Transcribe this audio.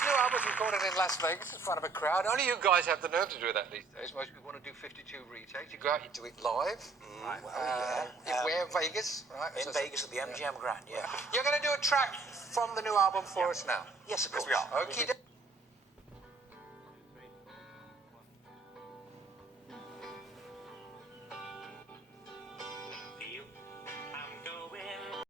This new album's recorded in Las Vegas in front of a crowd. Only you guys have the nerve to do that these days. Most people want to do 52 retakes. You go out, you do it live. Right. In where? Vegas, right? In Vegas at the MGM Grand, yeah. You're going to do a track from the new album for us now. Yes, of course. Yes, we are. Okay.